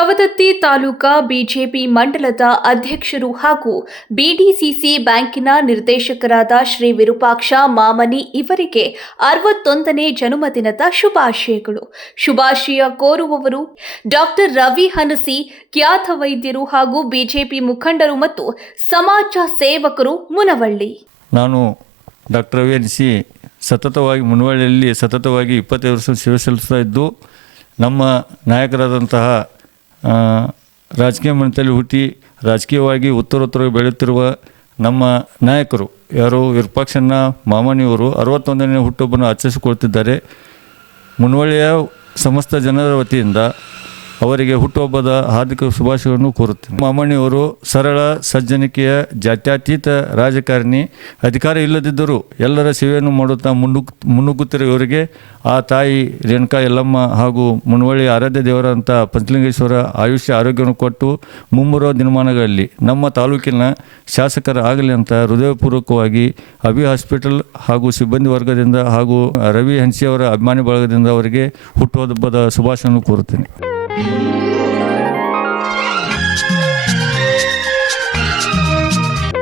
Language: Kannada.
ಸವದತ್ತಿ ತಾಲೂಕಾ ಬಿಜೆಪಿ ಮಂಡಲದ ಅಧ್ಯಕ್ಷರು ಹಾಗೂ ಬಿಡಿಸಿಸಿ ಬ್ಯಾಂಕಿನ ನಿರ್ದೇಶಕರಾದ ಶ್ರೀ ವಿರೂಪಾಕ್ಷ ಮಾಮನಿ ಇವರಿಗೆ 61ನೇ ಜನ್ಮದಿನದ ಶುಭಾಶಯಗಳು. ಶುಭಾಶಯ ಕೋರುವವರು ಡಾಕ್ಟರ್ ರವಿ ಹನಸಿ, ಖ್ಯಾತ ವೈದ್ಯರು ಹಾಗೂ ಬಿಜೆಪಿ ಮುಖಂಡರು ಮತ್ತು ಸಮಾಜ ಸೇವಕರು, ಮುನವಳ್ಳಿ. ನಾನು ಡಾಕ್ಟರ್ ರವಿ ಹನಸಿ ಸತತವಾಗಿ ಮುನವಳ್ಳಿಯಲ್ಲಿ 25 ವರ್ಷ ಸೇವೆ ಸಲ್ಲಿಸ್ತಾ ಇದ್ದು, ನಮ್ಮ ನಾಯಕರಾದಂತಹ ರಾಜಕೀಯ ಮನೆತಲ್ಲಿ ಹುಟ್ಟಿ ರಾಜಕೀಯವಾಗಿ ಉತ್ತರೋತ್ತರ ಬೆಳೆಯುತ್ತಿರುವ ನಮ್ಮ ನಾಯಕರು ಯಾರು ವಿರೂಪಾಕ್ಷಣ್ಣ ಮಾಮನಿಯವರು 61ನೇ ಹುಟ್ಟುಹಬ್ಬನ್ನು ಆಚರಿಸಿಕೊಳ್ತಿದ್ದಾರೆ. ಮುನವಳ್ಳಿಯ ಸಮಸ್ತ ಜನರ ವತಿಯಿಂದ ಅವರಿಗೆ ಹುಟ್ಟುಹಬ್ಬದ ಹಾರ್ದಿಕ ಶುಭಾಶಯವನ್ನು ಕೋರುತ್ತೇನೆ. ಮಾಮನಿಯವರು ಸರಳ ಸಜ್ಜನಿಕೆಯ ಜಾತ್ಯತೀತ ರಾಜಕಾರಣಿ. ಅಧಿಕಾರ ಇಲ್ಲದಿದ್ದರೂ ಎಲ್ಲರ ಸೇವೆಯನ್ನು ಮಾಡುತ್ತಾ ಮುನ್ನುಗ್ಗುತ್ತಿರುವ ಇವರಿಗೆ ಆ ತಾಯಿ ರೇಣುಕಾ ಯಲ್ಲಮ್ಮ ಹಾಗೂ ಮುನವಳ್ಳಿ ಆರಾಧ್ಯ ದೇವರಂಥ ಪಂಚಲಿಂಗೇಶ್ವರ ಆಯುಷ್ಯ ಆರೋಗ್ಯವನ್ನು ಕೊಟ್ಟು ಮುಂಬರುವ ದಿನಮಾನಗಳಲ್ಲಿ ನಮ್ಮ ತಾಲೂಕಿನ ಶಾಸಕರಾಗಲಿ ಅಂತ ಹೃದಯಪೂರ್ವಕವಾಗಿ ಅಭಿ ಹಾಸ್ಪಿಟಲ್ ಹಾಗೂ ಸಿಬ್ಬಂದಿ ವರ್ಗದಿಂದ ಹಾಗೂ ರವಿ ಹನಸಿಯವರ ಅಭಿಮಾನಿ ಬಳಗದಿಂದ ಅವರಿಗೆ ಹುಟ್ಟುಹಬ್ಬದ ಶುಭಾಶಯವನ್ನು ಕೋರುತ್ತೇನೆ.